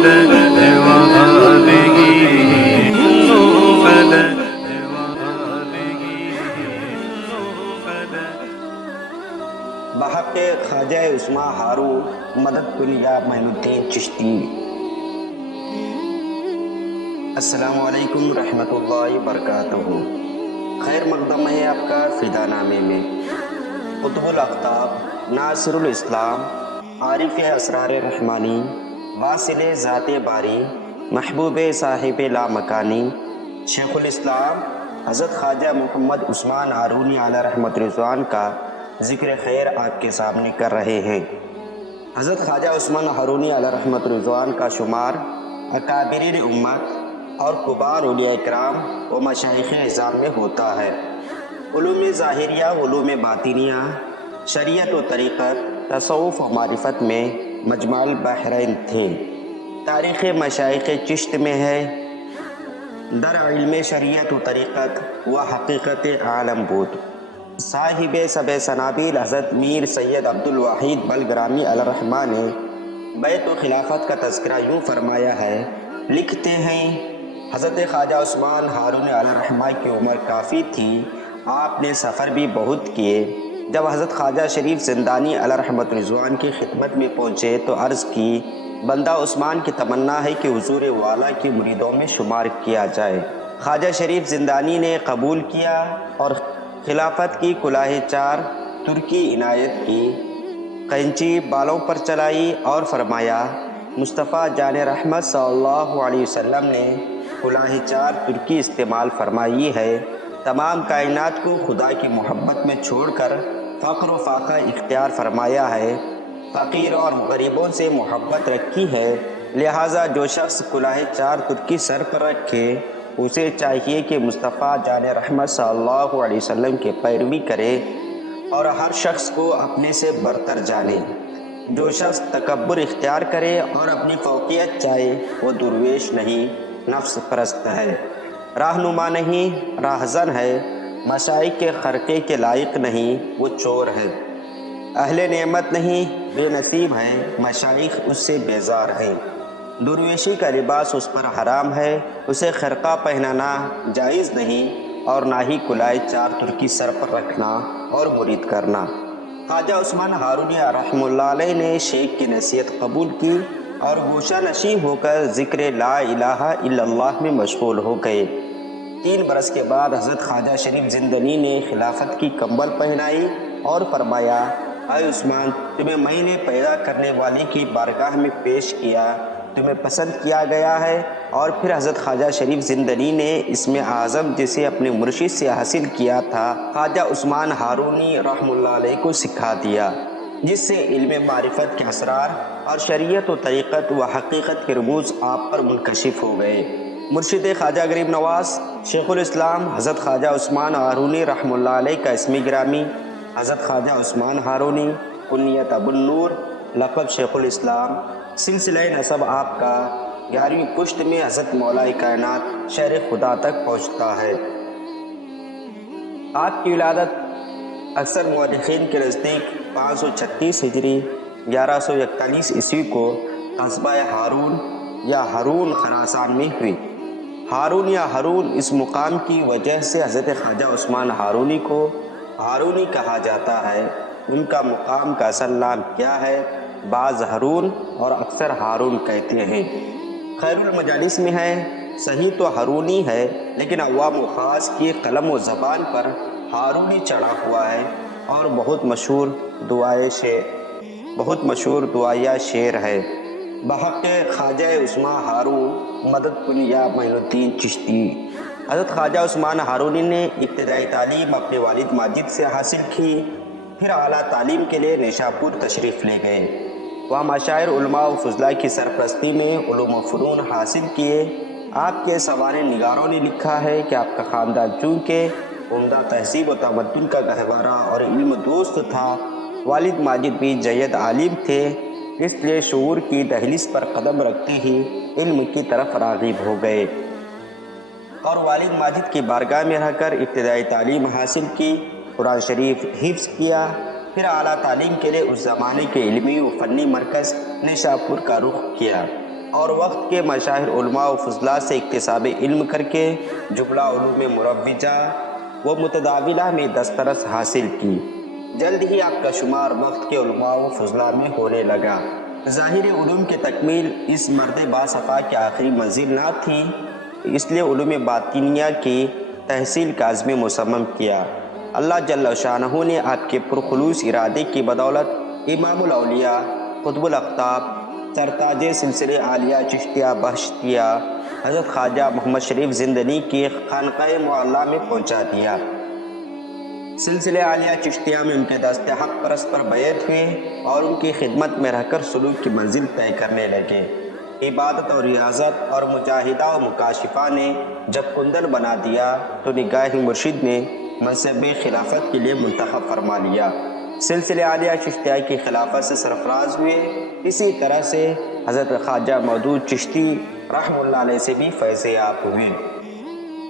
بحق خواجہ عثمان ہارون مدد کلیہ معین الدین چشتی۔ السلام علیکم رحمۃ اللہ وبرکاتہ۔ خیر مقدم ہے آپ کا فدا نامے میں۔ قطب الاقطاب، ناصر الاسلام، عارف اسرار رحمانی، واصل ذات باری، محبوب صاحب لامکانی، شیخ الاسلام حضرت خواجہ محمد عثمان ہارونی علیہ رحمت رضوان کا ذکر خیر آپ کے سامنے کر رہے ہیں۔ حضرت خواجہ عثمان ہارونی علیہ رحمت رضوان کا شمار اکابرین امت اور کبار اولیاء کرام و مشائخ اعظام میں ہوتا ہے۔ علوم ظاہریہ، علوم باطنیہ، شریعت و طریقت، تصوف و معرفت میں مجمع البحرین تھے۔ تاریخ مشائخ چشت میں ہے در علم شریعت و طریقت و حقیقت عالم بود۔ صاحب سب سنابیل حضرت میر سید عبدالواحد بلگرامی علیہ الرحمہ نے بیت و خلافت کا تذکرہ یوں فرمایا ہے، لکھتے ہیں حضرت خواجہ عثمان ہارون علیہ الرحمہ کی عمر کافی تھی، آپ نے سفر بھی بہت کیے۔ جب حضرت خواجہ شریف زندانی علیہ رحمت رضوان کی خدمت میں پہنچے تو عرض کی، بندہ عثمان کی تمنا ہے کہ حضور والا کی مریدوں میں شمار کیا جائے۔ خواجہ شریف زندانی نے قبول کیا اور خلافت کی کلاه چار ترکی عنایت کی، قینچی بالوں پر چلائی اور فرمایا، مصطفیٰ جان رحمت صلی اللہ علیہ وسلم نے کلاه چار ترکی استعمال فرمائی ہے، تمام کائنات کو خدا کی محبت میں چھوڑ کر فقر و فاقہ اختیار فرمایا ہے، فقیر اور غریبوں سے محبت رکھی ہے، لہٰذا جو شخص کلاه چار ترکی سر پر رکھے اسے چاہیے کہ مصطفیٰ جان رحمت صلی اللہ علیہ وسلم کی پیروی کرے اور ہر شخص کو اپنے سے برتر جانے۔ جو شخص تکبر اختیار کرے اور اپنی فوقیت چاہے وہ درویش نہیں، نفس پرست ہے، راہنما نہیں، راہزن ہے، مشائخ کے خرقے کے لائق نہیں، وہ چور ہے، اہل نعمت نہیں، بے نصیب ہے، مشائخ اس سے بیزار ہیں، درویشی کا لباس اس پر حرام ہے، اسے خرقہ پہنانا جائز نہیں اور نہ ہی کلاه چار ترکی سر پر رکھنا اور مرید کرنا۔ خواجہ عثمان ہارونی رحمہ اللہ علیہ نے شیخ کی نصیحت قبول کی اور گوشہ نشین ہو کر ذکر لا الہ الا اللہ میں مشغول ہو گئے۔ 3 برس کے بعد حضرت خواجہ شریف زندانی نے خلافت کی کمبل پہنائی اور فرمایا، اے عثمان، تمہیں میں نے پیدا کرنے والے کی بارگاہ میں پیش کیا، تمہیں پسند کیا گیا ہے۔ اور پھر حضرت خواجہ شریف زندانی نے اسم اعظم جسے اپنے مرشد سے حاصل کیا تھا خواجہ عثمان ہارونی رحمہ اللہ علیہ کو سکھا دیا، جس سے علم معرفت کے اسرار اور شریعت و طریقت و حقیقت کے رموز آپ پر منکشف ہو گئے۔ مرشد خواجہ غریب نواز شیخ الاسلام حضرت خواجہ عثمان ہارونی رحمہ اللہ علیہ کا اسم گرامی حضرت خواجہ عثمان ہارونی، کنیت ابو النور، لقب شیخ الاسلام، سلسلہ نسب آپ کا 11ویں پشت میں حضرت مولا کائنات شہر خدا تک پہنچتا ہے۔ آپ کی ولادت اکثر مورخین کے نزدیک 536 ہجری 1141 عیسوی کو قصبہ ہارون یا ہارون خراسان میں ہوئی۔ ہارون یا ہارون اس مقام کی وجہ سے حضرت خواجہ عثمان ہارونی کو ہارونی کہا جاتا ہے۔ ان کا مقام کا اصل نام کیا ہے؟ بعض ہارون اور اکثر ہارون کہتے ہیں۔ خیر المجالس میں ہے، صحیح تو ہارونی ہے لیکن عوام و خاص کی قلم و زبان پر ہارونی چڑھا ہوا ہے اور بہت مشہور دعائیہ شعر ہے۔ بحق خواجہ عثمان ہارون مدد کلیہ معین الدین چشتی۔ حضرت خواجہ عثمان ہارونی نے ابتدائی تعلیم اپنے والد ماجد سے حاصل کی، پھر اعلیٰ تعلیم کے لیے نیشاپور تشریف لے گئے، وہاں مشاعر علماء و فضلاء کی سرپرستی میں علوم و فنون حاصل کیے۔ آپ کے سوانح نگاروں نے لکھا ہے کہ آپ کا خاندان چونکہ عمدہ تہذیب و تمدن کا گہوارہ اور علم دوست تھا، والد ماجد بھی جید عالم تھے، اس لیے شعور کی دہلیز پر قدم رکھتے ہی علم کی طرف راغب ہو گئے اور والد ماجد کی بارگاہ میں رہ کر ابتدائی تعلیم حاصل کی، قرآن شریف حفظ کیا، پھر اعلیٰ تعلیم کے لیے اس زمانے کے علمی و فنی مرکز نیشاپور کا رخ کیا۔ اور وقت کے مشاہیر علماء و فضلاء سے اکتساب علم کر کے جملہ علوم مروجہ و متداولہ میں دسترس حاصل کی۔ جلد ہی آپ کا شمار وقت کے علماء و فضلاء میں ہونے لگا۔ ظاہر علوم کی تکمیل اس مرد باصفا کی آخری منزل نہ تھی، اس لیے علوم باطنیہ کی تحصیل کا عزم مصمم کیا۔ اللہ جل شانہ نے آپ کے پرخلوص ارادے کی بدولت امام الاولیاء قطب الاقطاب سرتاج سلسلے عالیہ چشتیہ بہشتیہ حضرت خواجہ محمد شریف زندنی کی خانقاہ معلیٰ میں پہنچا دیا۔ سلسلے عالیہ چشتیہ میں ان کے دست حق پرست پر بیعت ہوئے اور ان کی خدمت میں رہ کر سلوک کی منزل طے کرنے لگے۔ عبادت اور ریاضت اور مجاہدہ و مکاشفہ نے جب کندن بنا دیا تو نگاہ مرشد نے منصب خلافت کے لیے منتخب فرما لیا۔ سلسلے عالیہ چشتیہ کی خلافت سے سرفراز ہوئے۔ اسی طرح سے حضرت خواجہ مودود چشتی رحمہ اللہ علیہ سے بھی فیض یاب ہوئے۔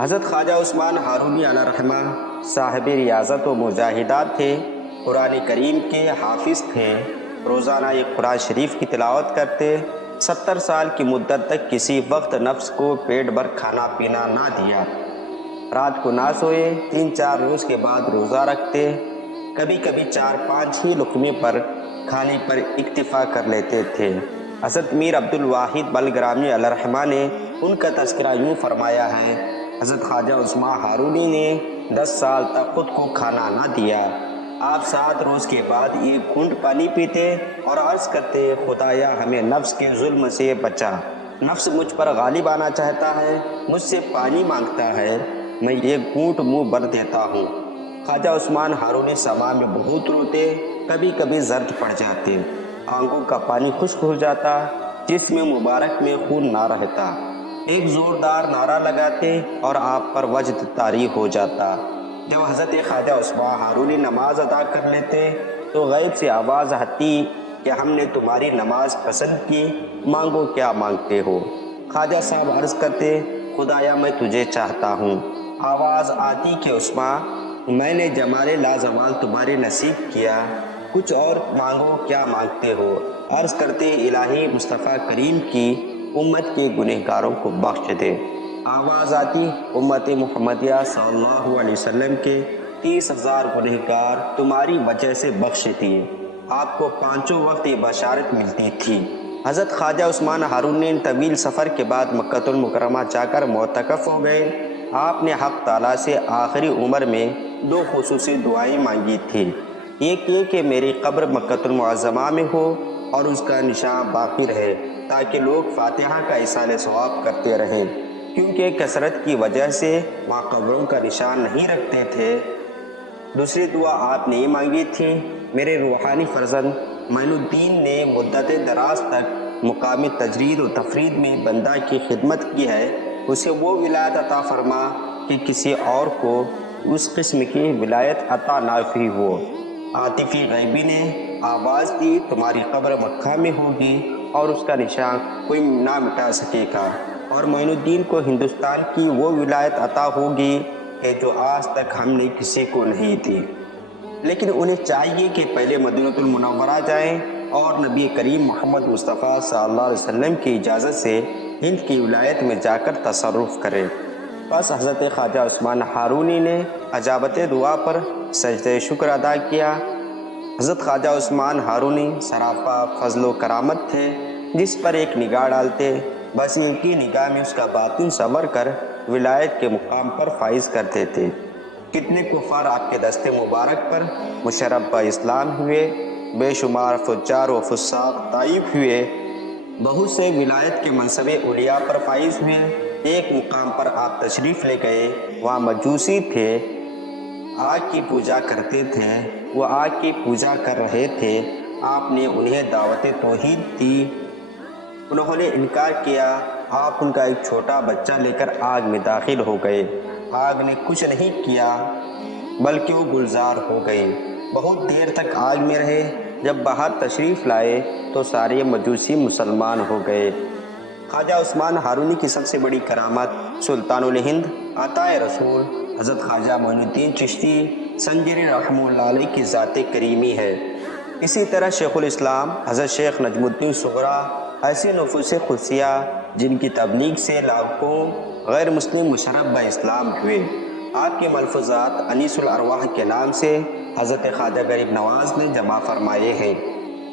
حضرت خواجہ عثمان ہارونی علیہ رحمہ صاحب ریاضت و مجاہدات تھے، قرآن کریم کے حافظ تھے، روزانہ ایک قرآن شریف کی تلاوت کرتے، 70 سال کی مدت تک کسی وقت نفس کو پیٹ بھر کھانا پینا نہ دیا، رات کو نہ سوئے، 3-4 روز کے بعد روزہ رکھتے، کبھی کبھی 4-5 ہی لقمے پر کھانے پر اکتفا کر لیتے تھے۔ حضرت میر عبد الواحد بلگرامی علیہ رحمہ نے ان کا تذکرہ یوں فرمایا ہے، حضرت خواجہ عثمان ہارونی نے 10 سال تک خود کو کھانا نہ دیا۔ آپ 7 روز کے بعد ایک گھونٹ پانی پیتے اور عرض کرتے، خدایا ہمیں نفس کے ظلم سے بچا، نفس مجھ پر غالب آنا چاہتا ہے، مجھ سے پانی مانگتا ہے، میں ایک گھونٹ منہ بھر دیتا ہوں۔ خواجہ عثمان ہارونی سما میں بہت روتے، کبھی کبھی زرد پڑ جاتے، آنکھوں کا پانی خشک ہو جاتا، جسم مبارک میں خون نہ رہتا، ایک زوردار نعرہ لگاتے اور آپ پر وجد طاری ہو جاتا۔ جب حضرت خواجہ عثمان ہارونی نماز ادا کر لیتے تو غیب سے آواز آتی کہ ہم نے تمہاری نماز پسند کی، مانگو کیا مانگتے ہو۔ خواجہ صاحب عرض کرتے، خدایا میں تجھے چاہتا ہوں۔ آواز آتی کہ عثمان میں نے جمال لازوال تمہارے نصیب کیا، کچھ اور مانگو کیا مانگتے ہو۔ عرض کرتے، الہی مصطفیٰ کریم کی امت کے گنہگاروں کو بخش دے۔ آواز آتی، امت محمدیہ صلی اللہ علیہ وسلم کے 30,000 گنہگار تمہاری وجہ سے بخش دیے۔ آپ کو 5 وقت یہ بشارت ملتی تھی۔ حضرت خواجہ عثمان ہارونی نے طویل سفر کے بعد مکہ المکرمہ جا کر معتکف ہو گئے۔ آپ نے حق تعالیٰ سے آخری عمر میں 2 خصوصی دعائیں مانگی تھی، ایک یہ کہ میری قبر مکہ المعظمہ میں ہو اور اس کا نشان باقی رہے تاکہ لوگ فاتحہ کا ایصال ثواب کرتے رہیں، کیونکہ کثرت کی وجہ سے وہاں قبروں کا نشان نہیں رکھتے تھے۔ دوسری دعا آپ نے یہ مانگی تھی، میرے روحانی فرزند معین الدین نے مدت دراز تک مقام تجرید و تفرید میں بندہ کی خدمت کی ہے، اسے وہ ولایت عطا فرما کہ کسی اور کو اس قسم کی ولایت عطا نہ ہوئی ہو۔ عاطفی غیبی نے آواز دی، تمہاری قبر مکہ میں ہوگی اور اس کا نشان کوئی نہ مٹا سکے گا، اور معین الدین کو ہندوستان کی وہ ولایت عطا ہوگی کہ جو آج تک ہم نے کسی کو نہیں دی۔ لیکن انہیں چاہیے کہ پہلے مدینہ المنورہ جائیں اور نبی کریم محمد مصطفیٰ صلی اللہ علیہ وسلم کی اجازت سے ہند کی ولایت میں جا کر تصرف کریں۔ بس حضرت خواجہ عثمان ہارونی نے اجابت دعا پر سجدہ شکر ادا کیا۔ حضرت خواجہ عثمان ہارونی سراپا فضل و کرامت تھے، جس پر ایک نگاہ ڈالتے بس ایک ہی نگاہ میں اس کا باطن سنور کر ولایت کے مقام پر فائز کرتے تھے۔ کتنے کفار آپ کے دست مبارک پر مشرف اسلام ہوئے، بے شمار فجار و فساق طائف ہوئے، بہت سے ولایت کے منصب اولیاء پر فائز ہوئے۔ ایک مقام پر آپ تشریف لے گئے، وہاں مجوسی تھے، آگ کی پوجا کرتے تھے، وہ آگ کی پوجا کر رہے تھے، آپ نے انہیں دعوت توحید دی، انہوں نے انکار کیا، آپ ان کا ایک چھوٹا بچہ لے کر آگ میں داخل ہو گئے، آگ نے کچھ نہیں کیا بلکہ وہ گلزار ہو گئے، بہت دیر تک آگ میں رہے، جب باہر تشریف لائے تو سارے مجوسی مسلمان ہو گئے۔ خواجہ عثمان ہارونی کی سب سے بڑی کرامت سلطان الہند عطائے رسول حضرت خواجہ معین الدین چشتی سنجری رحمہ اللہ علیہ کی ذات کریمی ہے۔ اسی طرح شیخ الاسلام حضرت شیخ نجم الدین صغرا ایسی نفوس قدسیہ جن کی تبلیغ سے لاکھوں غیر مسلم مشرب اسلام ہوئے، آپ کے ملفوظات انیس الارواح کے نام سے حضرت خواجہ غریب نواز نے جمع فرمائے ہیں۔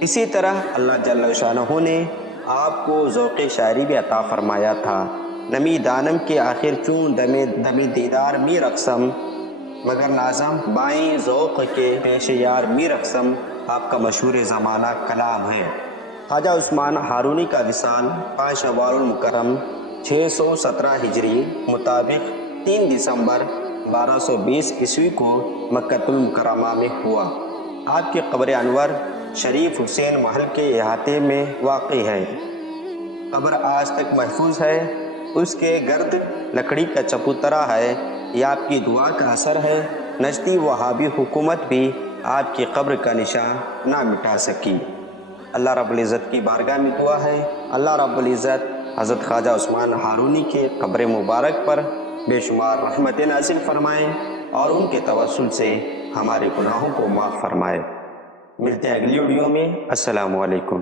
اسی طرح اللہ جل شانہ نے آپ کو ذوق شاعری بھی عطا فرمایا تھا۔ نمی دانم کے آخر چون دمی دیدار می رقصم، مگر نازم بائیں ذوق کے پیش یار می رقصم آپ کا مشہور زمانہ کلام ہے۔ خواجہ عثمان ہارونی کا وصال 5 شوال المکرم 617 ہجری مطابق 3 دسمبر 1220 عیسوی کو مکہ المکرمہ میں ہوا۔ آپ کی قبر انور شریف حسین محل کے احاطے میں واقع ہے۔ قبر آج تک محفوظ ہے، اس کے گرد لکڑی کا چبوترا ہے، یہ آپ کی دعا کا اثر ہے۔ نجدی وہابی حکومت بھی آپ کی قبر کا نشان نہ مٹا سکی۔ اللہ رب العزت کی بارگاہ میں دعا ہے، اللہ رب العزت حضرت خواجہ عثمان ہارونی کے قبر مبارک پر بے شمار رحمت نازل فرمائے اور ان کے توسل سے ہمارے گناہوں کو معاف فرمائے۔ ملتے ہیں اگلی ویڈیو میں۔ السلام علیکم۔